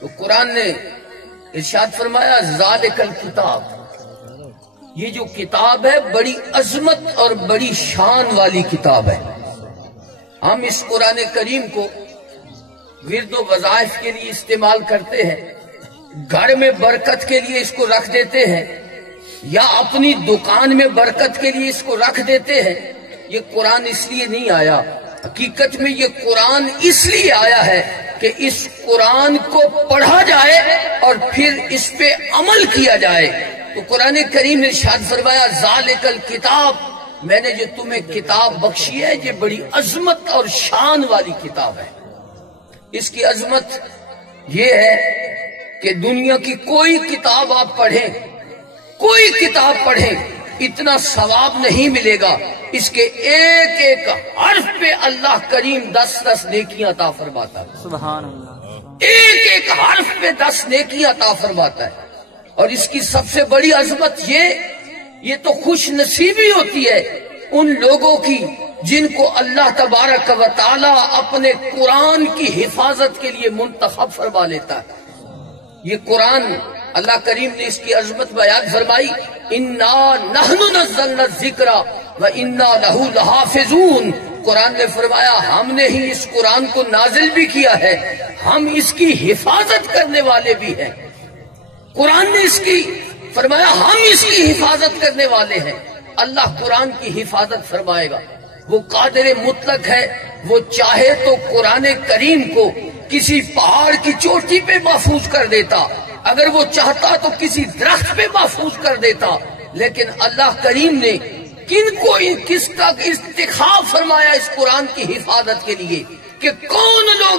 تو قرآن نے ارشاد فرمایا ذالکل کتاب، یہ جو کتاب ہے بڑی عظمت اور بڑی شان والی کتاب ہے۔ ہم اس قرآن کریم کو ورد و وظائف کے لیے استعمال کرتے ہیں، گھر میں برکت کے لیے اس کو رکھ دیتے ہیں، یا اپنی دکان میں برکت کے لیے اس کو رکھ دیتے ہیں۔ یہ قرآن اس لیے نہیں آیا، حقیقت میں یہ قرآن اس لیے آیا ہے کہ اس قرآن کو پڑھا جائے اور پھر اس پہ عمل کیا جائے۔ تو قرآن کریم نے ارشاد فرمایا ذالکل کتاب، میں نے جو تمہیں کتاب بخشی ہے یہ بڑی عظمت اور شان والی کتاب ہے۔ اس کی عظمت یہ ہے کہ دنیا کی کوئی کتاب آپ پڑھیں، کوئی کتاب پڑھیں، اتنا ثواب نہیں ملے گا۔ اس کے ایک ایک حرف پہ اللہ کریم 10 نیکیاں عطا فرماتا ہے۔ سبحان اللہ۔ ایک ایک حرف پہ 10 نیکیاں عطا فرماتا ہے۔ اور اس کی سب سے بڑی عظمت یہ تو خوش نصیبی ہوتی ہے ان لوگوں کی جن کو اللہ تبارک و تعالی اپنے قرآن کی حفاظت کے لیے منتخب فرما لیتا ہے۔ یہ قرآن اللہ کریم نے اس کی عظمت بیان فرمائی، انا نحن نزلنا الذکر وانا لہ لحافظون۔ قرآن نے فرمایا ہم نے ہی اس قرآن کو نازل بھی کیا ہے، ہم اس کی حفاظت کرنے والے بھی ہیں۔ قرآن نے اس کی فرمایا ہم اس کی حفاظت کرنے والے ہیں۔ اللہ قرآن کی حفاظت فرمائے گا، وہ قادر مطلق ہے، وہ چاہے تو قرآن کریم کو کسی پہاڑ کی چوٹی پہ محفوظ کر دیتا، اگر وہ چاہتا تو کسی درخت پہ محفوظ کر دیتا، لیکن اللہ کریم نے کس کا انتخاب فرمایا اس قرآن کی حفاظت کے لیے کہ کون لوگ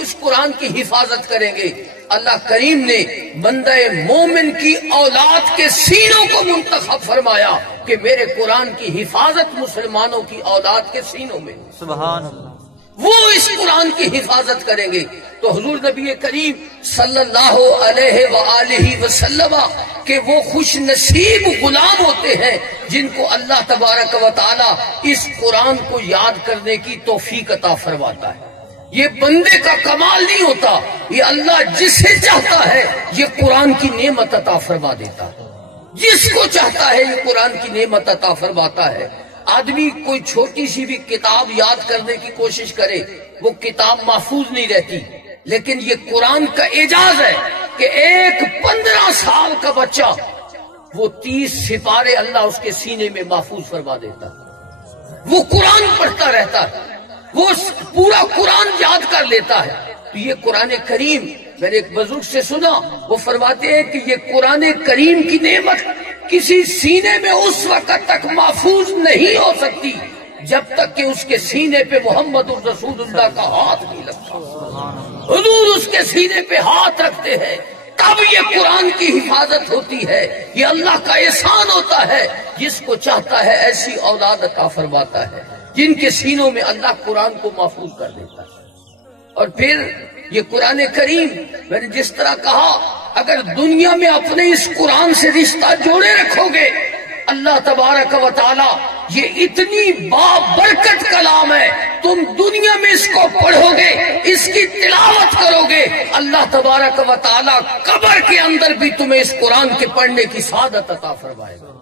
اس قرآن کی حفاظت کریں گے۔ اللہ کریم نے بندہ مومن کی اولاد کے سینوں کو منتخب فرمایا کہ میرے قرآن کی حفاظت مسلمانوں کی اولاد کے سینوں میں۔ سبحان اللہ۔ وہ اس قرآن کی حفاظت کریں گے۔ تو حضور نبی کریم صلی اللہ علیہ وآلہ وسلم کہ وہ خوش نصیب غلام ہوتے ہیں جن کو اللہ تبارک و تعالی اس قرآن کو یاد کرنے کی توفیق عطا فرماتا ہے۔ یہ بندے کا کمال نہیں ہوتا، یہ اللہ جسے چاہتا ہے یہ قرآن کی نعمت عطا فرما دیتا ہے، جس کو چاہتا ہے یہ قرآن کی نعمت عطا فرماتا ہے۔ آدمی کوئی چھوٹی سی بھی کتاب یاد کرنے کی کوشش کرے، وہ کتاب محفوظ نہیں رہتی، لیکن یہ قرآن کا اعجاز ہے کہ ایک 15 سال کا بچہ وہ 30 سپارے اللہ اس کے سینے میں محفوظ فرما دیتا ہے۔ وہ قرآن پڑھتا رہتا ہے، وہ پورا قرآن یاد کر لیتا ہے۔ تو یہ قرآن کریم، میں نے ایک بزرگ سے سنا، وہ فرماتے ہیں کہ یہ قرآن کریم کی نعمت کسی سینے میں اس وقت تک محفوظ نہیں ہو سکتی جب تک کہ اس کے سینے پہ محمد رسول اللہ کا ہاتھ نہیں لگتا۔ حضور اس کے سینے پہ ہاتھ رکھتے ہیں تب یہ قرآن کی حفاظت ہوتی ہے۔ یہ اللہ کا احسان ہوتا ہے، جس کو چاہتا ہے ایسی اولاد عطا فرماتا ہے جن کے سینوں میں اللہ قرآن کو محفوظ کر دیتا ہے۔ اور پھر یہ قرآن کریم، میں نے جس طرح کہا، اگر دنیا میں اپنے اس قرآن سے رشتہ جوڑے رکھو گے، اللہ تبارک و تعالی یہ اتنی بابرکت کلام ہے، تم دنیا میں اس کو پڑھو گے، اس کی تلاوت کرو گے، اللہ تبارک و تعالی قبر کے اندر بھی تمہیں اس قرآن کے پڑھنے کی سعادت عطا فرمائے گا۔